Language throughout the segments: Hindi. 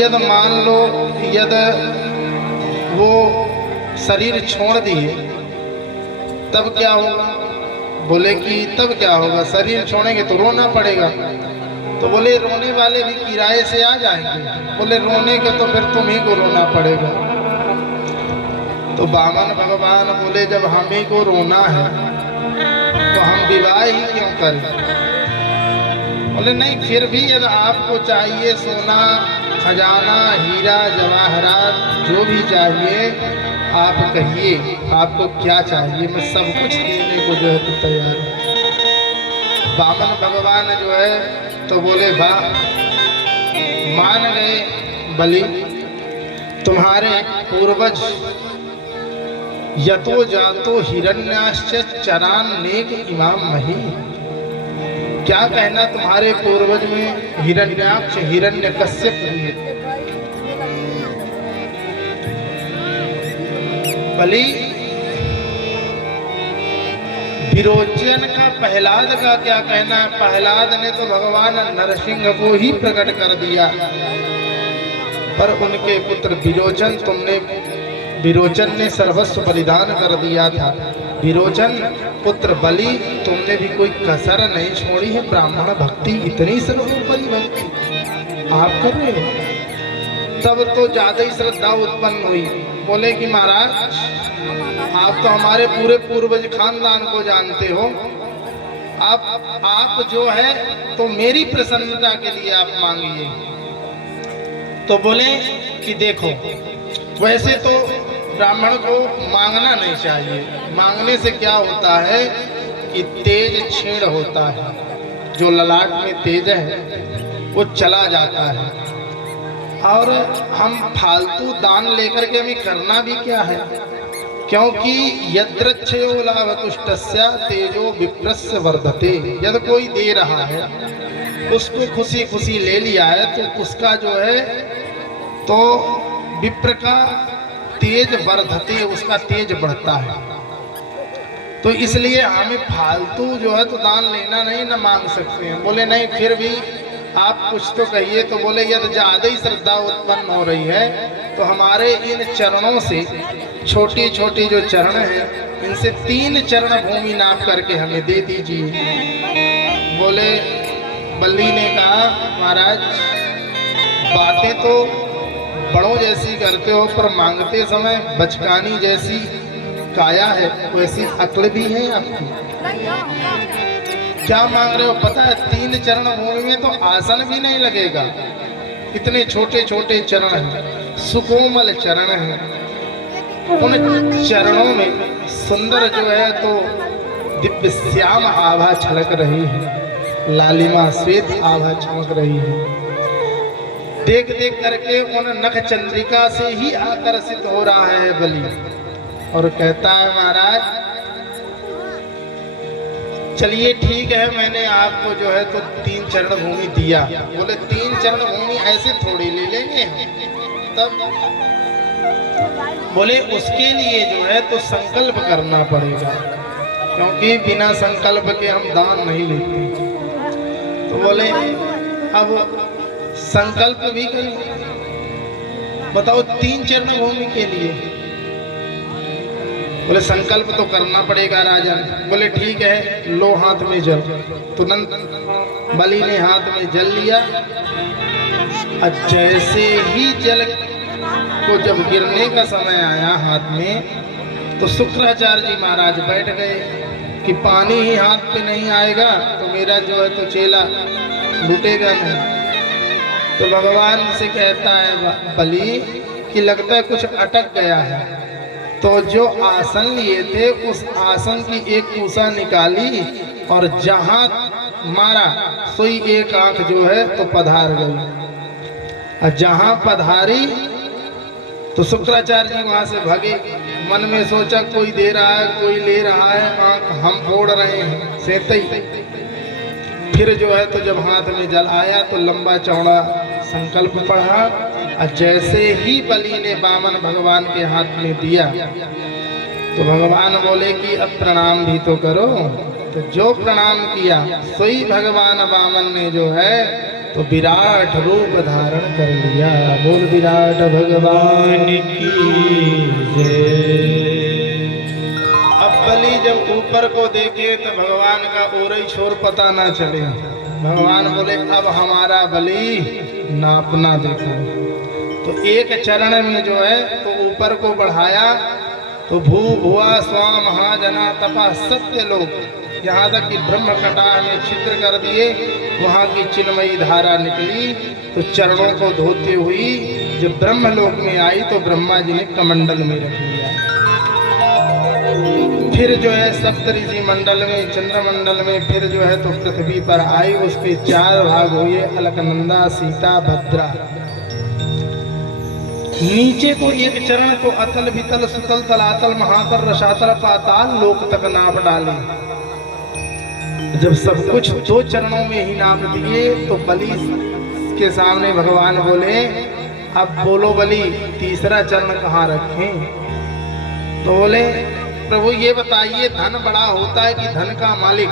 यद मान लो यद वो शरीर छोड़ दिए तब क्या होगा? बोले कि तब क्या होगा, शरीर छोड़ेंगे तो रोना पड़ेगा। तो बोले रोने वाले भी किराए से आ जाएंगे। बोले रोने का तो फिर तुम ही को रोना पड़ेगा। तो वामन भगवान बोले जब हम ही को रोना है तो हम विवाह ही क्यों करें? बोले नहीं, फिर भी यदि आपको चाहिए सोना खजाना हीरा जवाहरात जो भी चाहिए आप कहिए, आपको क्या चाहिए, मैं सब कुछ देने को जो है तो तैयार हूँ। वामन भगवान जो है तो बोले वाह, मान गए बलि, तुम्हारे पूर्वज यतो जातो हिरण्याश्च चरान नेक इमाम मही। क्या कहना, तुम्हारे पूर्वज में हिरण्याक्ष हिरण्यकश्यप हुए। बलि विरोचन का प्रहलाद का क्या कहना है? प्रहलाद ने तो भगवान नरसिंह को ही प्रकट कर दिया, पर उनके पुत्र विरोचन ने सर्वस्व बलिदान कर दिया था। विरोचन पुत्र बलि तुमने भी कोई कसर नहीं छोड़ी है। ब्राह्मण भक्ति इतनी सर्वोपरि भक्ति आप कर रहे हो, तब तो ज्यादा ही श्रद्धा उत्पन्न हुई। बोले कि महाराज आप तो हमारे पूरे पूर्वज खानदान को जानते हो, आप जो है तो मेरी प्रसन्नता के लिए आप मांगिए। तो बोले कि देखो, वैसे तो ब्राह्मण को मांगना नहीं चाहिए। मांगने से क्या होता है कि तेज क्षीण होता है, जो ललाट में तेज है वो चला जाता है। और हम फालतू दान लेकर के हमें करना भी क्या है, क्योंकि यद्रच्छयो लाभतुष्टस्य तेजो विप्रस्य वर्धते। यदि कोई दे रहा है उसको खुशी खुशी ले लिया है तो उसका जो है तो विप्र का तेज वर्धते, उसका तेज बढ़ता है। तो इसलिए हमें फालतू जो है तो दान लेना नहीं, ना मांग सकते हैं। बोले नहीं, फिर भी आप कुछ तो कहिए। तो बोले यदि ज्यादा ही श्रद्धा उत्पन्न हो रही है तो हमारे इन चरणों से, छोटी छोटी जो चरण हैं, इनसे 3 चरण भूमि नाप करके हमें दे दीजिए। बोले बलि ने कहा महाराज बातें तो बड़ों जैसी करते हो, पर मांगते समय बचकानी जैसी काया है, वैसी अक्ल भी है आपकी। क्या मांग रहे हो पता है? 3 चरण भूमि में तो आसन भी नहीं लगेगा, इतने छोटे छोटे चरण हैं, सुकोमल चरण हैं। उन चरणों में सुंदर जो है तो दिव्य श्याम आभा छलक रही है, लालिमा श्वेत आभा चमक रही है। देख देख करके उन नख चंद्रिका से ही आकर्षित हो रहा है बलि, और कहता है महाराज चलिए ठीक है, मैंने आपको जो है तो 3 चरण भूमि दिया। बोले 3 चरण भूमि ऐसे थोड़ी ले लेंगे तब? बोले उसके लिए जो है तो संकल्प करना पड़ेगा, क्योंकि बिना संकल्प के हम दान नहीं लेते। तो बोले अब संकल्प भी करें, बताओ 3 चरण भूमि के लिए। बोले संकल्प तो करना पड़ेगा राजन। बोले ठीक है, लो हाथ में जल। तुरंत बलि ने हाथ में जल लिया, और जैसे ही जल को जब गिरने का समय आया हाथ में, तो शुक्राचार्य जी महाराज बैठ गए कि पानी ही हाथ पे नहीं आएगा तो मेरा जो है तो चेला लूटेगा नहीं। तो भगवान से कहता है बलि कि लगता है कुछ अटक गया है। तो जो आसन लिए थे उस आसन की एक पूसा निकाली और जहां मारा सोई एक आंख जो है तो पधार गई। और जहां पधारी तो शुक्राचार्य जी वहां से भागे। मन में सोचा कोई दे रहा है, कोई ले रहा है, आंख हम फोड़ रहे हैं सेते ही। फिर जो है तो जब हाथ में जल आया तो लंबा चौड़ा संकल्प पढ़ा, और जैसे ही बलि ने वामन भगवान के हाथ में दिया तो भगवान बोले कि अब प्रणाम भी तो करो। तो जो प्रणाम किया सोई भगवान वामन ने जो है तो विराट रूप धारण कर लिया। बोल विराट भगवान की जय। अब बलि जब ऊपर को देखे तो भगवान का और ही छोर पता ना चले। भगवान बोले अब हमारा बलि नापना देखो। तो एक चरण में जो है तो ऊपर को बढ़ाया तो भू भुआ स्वा महाजना तपा सत्य लोग, यहाँ तक कि ब्रह्म कटाह में छिद्र कर दिए, वहाँ की चिन्मयी धारा निकली। तो चरणों को धोते हुई जब ब्रह्मलोक में आई तो ब्रह्मा जी ने कमंडल में रख लिया। फिर जो है सप्तऋषि मंडल में, चंद्रमंडल में, फिर जो है तो पृथ्वी पर आई। उसके 4 भाग हुए, अलकनंदा, सीता, भद्रा। नीचे को एक चरण को अतल वितल सुतल तलातल महातल रसातल पाताल लोक तक नाप डाले। जब सब कुछ 2 चरणों में ही नाप दिए तो बलि के सामने भगवान बोले अब बोलो बलि तीसरा चरण कहाँ रखें। तो बोले प्रभु ये बताइए धन बड़ा होता है कि धन का मालिक।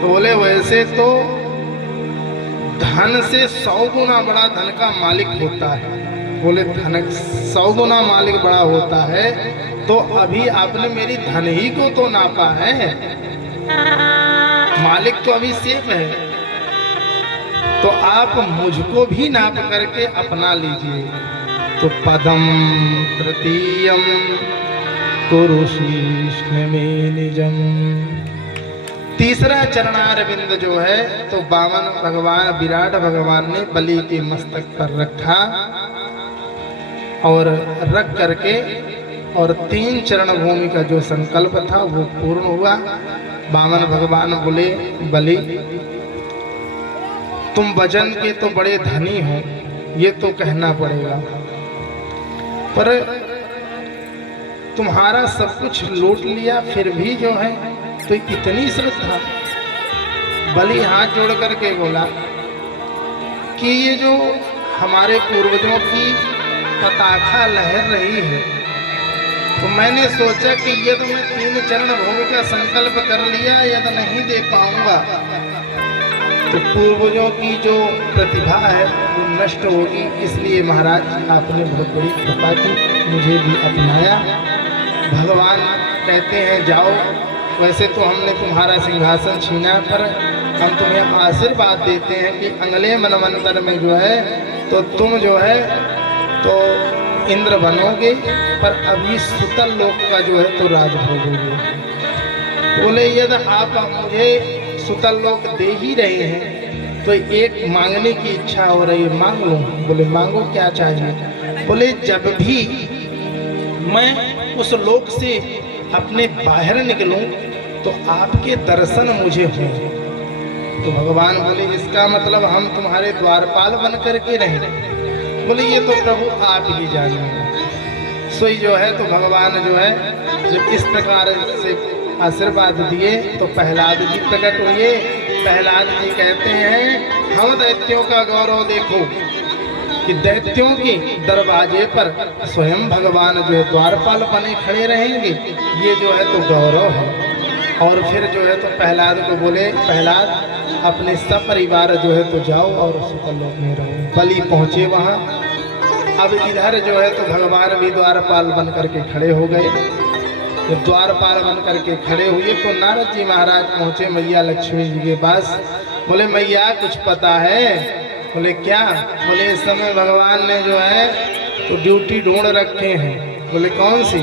तो बोले वैसे तो धन से 100 गुना बड़ा धन का मालिक होता है। बोले धन 100 गुना मालिक बड़ा होता है तो अभी आपने मेरी धन ही को तो नापा है, मालिक तो अभी सेफ है। तो आप मुझको भी नाप करके अपना लीजिए। तो पदम तृतीयम कुरुशीष्ण में निजम। तीसरा चरणारविंद जो है तो वामन भगवान विराट भगवान ने बलि के मस्तक पर रखा और रख करके और 3 चरण भूमि का जो संकल्प था वो पूर्ण हुआ। वामन भगवान बोले बलि तुम वजन के तो बड़े धनी हो, ये तो कहना पड़ेगा, पर तुम्हारा सब कुछ लूट लिया फिर भी जो है तो इतनी श्रद्धा। बलि हाथ जोड़ करके बोला कि ये जो हमारे पूर्वजों की पताका लहर रही है तो मैंने सोचा कि यदि मैं 3 चरण भूमि का संकल्प कर लिया यदि नहीं दे पाऊंगा तो पूर्वजों की जो प्रतिभा है वो नष्ट होगी। इसलिए महाराज आपने बहुत बड़ी कृपा की, मुझे भी अपनाया। भगवान कहते हैं जाओ, वैसे तो हमने तुम्हारा सिंहासन छीना पर हम तुम्हें आशीर्वाद देते हैं कि अगले मनवंतर में जो है तो तुम जो है तो इंद्र बनोगे, पर अभी सुतल लोक का जो है तो राज भोगोगे। बोले यदि आप मुझे सुतल लोक दे ही रहे हैं तो एक मांगने की इच्छा हो रही है, मांग लो। बोले मांगो क्या चाहिए। बोले जब भी मैं उस लोक से अपने बाहर निकलूं तो आपके दर्शन मुझे हो। तो भगवान बोले इसका मतलब हम तुम्हारे द्वारपाल बन करके रहें। बोले ये तो प्रभु आप ही जानिए। सोई जो है तो भगवान जो है जब इस प्रकार से आशीर्वाद दिए तो प्रहलाद जी प्रकट हुए। प्रहलाद जी कहते हैं हम दैत्यों का गौरव देखो कि दैत्यों के दरवाजे पर स्वयं भगवान जो है द्वारपाल बने खड़े रहेंगे, ये जो है तो गौरव है। और फिर जो है तो प्रहलाद को बोले प्रहलाद अपने सब परिवार जो है तो जाओ और सुतल लोक में रहो। बलि पहुंचे वहां। अब इधर जो है तो भगवान भी द्वारपाल बन करके खड़े हो गए। जब द्वारपाल बन करके खड़े हुए तो नारद जी महाराज पहुंचे मैया लक्ष्मी जी के पास। बोले मैया कुछ पता है। बोले क्या। बोले इस समय भगवान ने जो है तो ड्यूटी ढूंढ रखे हैं। बोले कौन सी।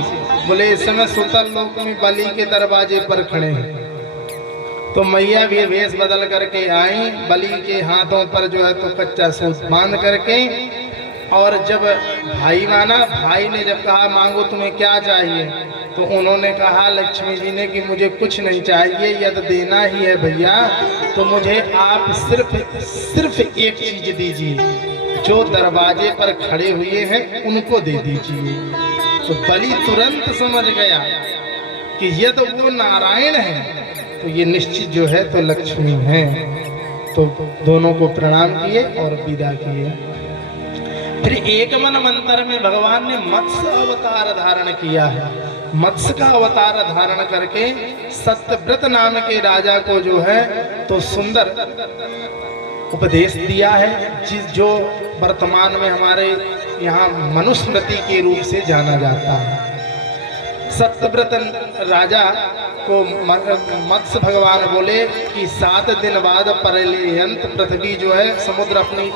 बोले इस समय सुतल लोक में बलि के दरवाजे पर खड़े हैं। तो मैया भी वेश बदल करके आई, बलि के हाथों पर जो है तो कच्चा सूत बांध करके। और जब भाई माना, भाई ने जब कहा मांगो तुम्हें क्या चाहिए, तो उन्होंने कहा लक्ष्मी जी ने कि मुझे कुछ नहीं चाहिए, यदि देना ही है भैया तो मुझे आप सिर्फ एक चीज दीजिए, जो दरवाजे पर खड़े हुए हैं उनको दे दीजिए। तो बलि तुरंत समझ गया कि यदि वो नारायण है तो ये निश्चित जो है तो लक्ष्मी है। तो दोनों को प्रणाम किए और विदा किए। फिर एक मनवंतर में भगवान ने मत्स्य अवतार धारण किया है। मत्स्य का अवतार धारण करके सत्यव्रत नाम के राजा को जो है तो सुंदर उपदेश दिया है, जो वर्तमान में हमारे यहाँ मनुस्मृति के रूप से जाना जाता है। सत्यव्रत राजा को मत्स्य भगवान बोले कि 7 दिन बाद पर्यंत पृथ्वी जो है समुद्र अपनी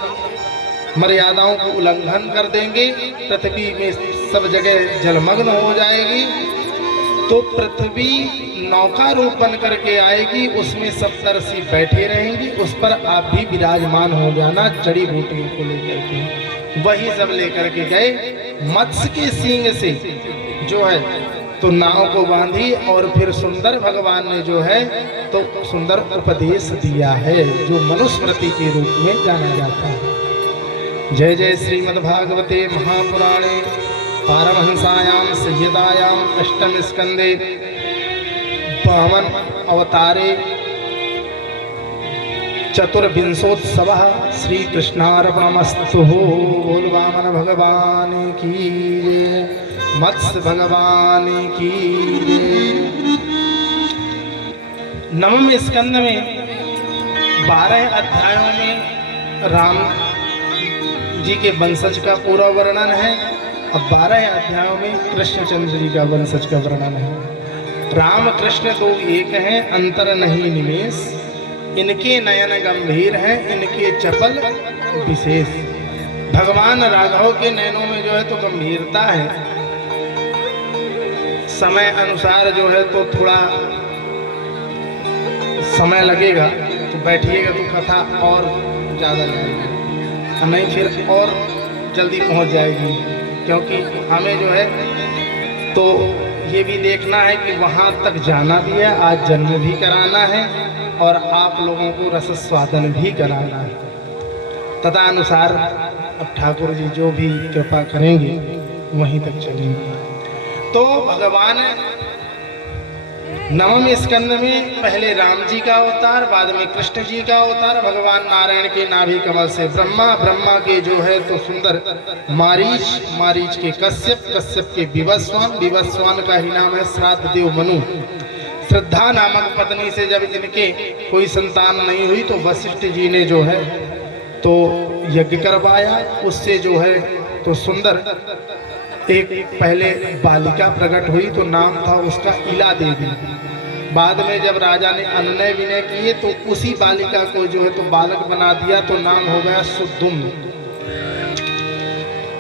मर्यादाओं को उल्लंघन कर देंगे, पृथ्वी में सब जगह जलमग्न हो जाएगी, तो पृथ्वी नौका रूप बन करके आएगी, उसमें सप्तर्षि बैठे रहेंगे, उस पर आप भी विराजमान हो जाना जड़ी बूटियों को लेकर के। वही सब लेकर के गए, मत्स्य के सींग से जो है तो नाव को बांधी और फिर सुंदर भगवान ने जो है तो सुंदर उपदेश दिया है, जो मनुस्मृति के रूप में जाना जाता है। जय जय श्रीमद्भागवते महापुराणे पारमहंसायां संहितायां अष्टम स्कंदे वामन अवतारे चतुर्विंशोत्सवः श्री कृष्णार्पणमस्तु। बोल वामन भगवान की जय, मत्स्य भगवान की जय। नवम स्कंद में 12 अध्यायों में राम जी के वंशज का पूरा वर्णन है, अब 12 अध्यायों में कृष्णचंद्र जी का वंशज का वर्णन है। राम कृष्ण तो एक हैं, अंतर नहीं निमेष, इनके नयन गंभीर हैं, इनके चपल विशेष। भगवान राघव के नयनों में जो है तो गंभीरता है, समय अनुसार जो है तो थोड़ा समय लगेगा, तो बैठिएगा तो कथा और ज़्यादा जाएगी, नहीं फिर और जल्दी पहुंच जाएगी, क्योंकि हमें जो है तो ये भी देखना है कि वहाँ तक जाना भी है, आज जन्म भी कराना है और आप लोगों को रस स्वादन भी कराना है। तथा अनुसार अब ठाकुर जी जो भी कृपा करेंगे वहीं तक चलेंगे। तो भगवान नवम स्कंद में पहले राम जी का अवतार, बाद में कृष्ण जी का अवतार, भगवान नारायण के नाभि कमल से ब्रह्मा, ब्रह्मा के जो है तो सुंदर मारीच, मारीच के कश्यप, कश्यप के विवस्वान, विवस्वान का ही नाम है श्राद्ध देव मनु। श्रद्धा नामक पत्नी से जब इनके कोई संतान नहीं हुई तो वशिष्ठ जी ने जो है तो यज्ञ करवाया, उससे जो है तो सुंदर एक पहले बालिका प्रकट हुई तो नाम था उसका इला देवी। बाद में जब राजा ने अनुनय विनय किए तो उसी बालिका को जो है तो बालक बना दिया, तो नाम हो गया सुदुम्न।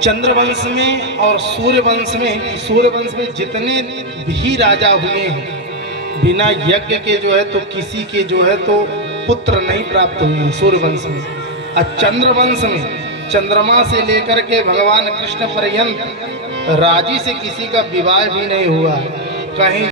चंद्रवंश में और सूर्यवंश में जितने भी राजा हुए हैं बिना यज्ञ के जो है तो किसी के जो है तो पुत्र नहीं प्राप्त हुए हैं सूर्यवंश में। और चंद्रवंश में चंद्रमा से लेकर के भगवान कृष्ण पर्यंत राजी से किसी का विवाह भी नहीं हुआ, कहीं